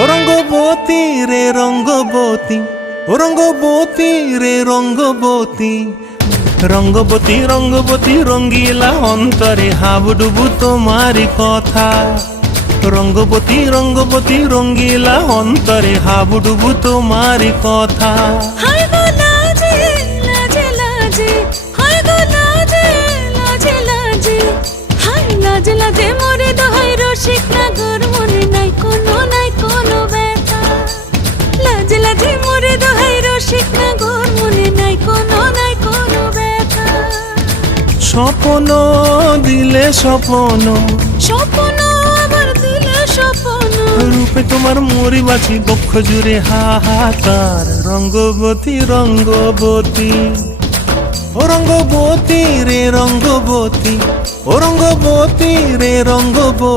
ও রঙ্গবতী রে রঙ্গবতী, ও রঙ্গবতী রে রঙ্গবতী, রঙ্গবতী রঙ্গবতী রঙ্গিলা অন্তরে হাবুডুবু তোমারি কথা। রঙ্গবতী রঙ্গবতী রঙ্গিলা অন্তরে হাবুডুবু তোমারি কথা। হায় গো লাজে লাজে লাজে, হায় গো লাজে লাজে লাজে, হায় লাজে লাজে মোরে দোহাই রসিক নাগর, মনে নাই কোনো ব্যথা। লাজে লাজে মোরে দোহাই রসিক নাগর, মনে নাই কোনো ব্যথা। স্বপ্ন দিলে স্বপ্ন, স্বপ্ন আবার দিলে স্বপ্ন, রূপে তোমার মরি বাঁচি বক্ষ জুড়ে হাহাকার। রঙ্গবতী রঙ্গবতী, ও রঙ্গবতী রে রঙ্গবতী, ও রঙ্গবতী রে রঙ্গবতী।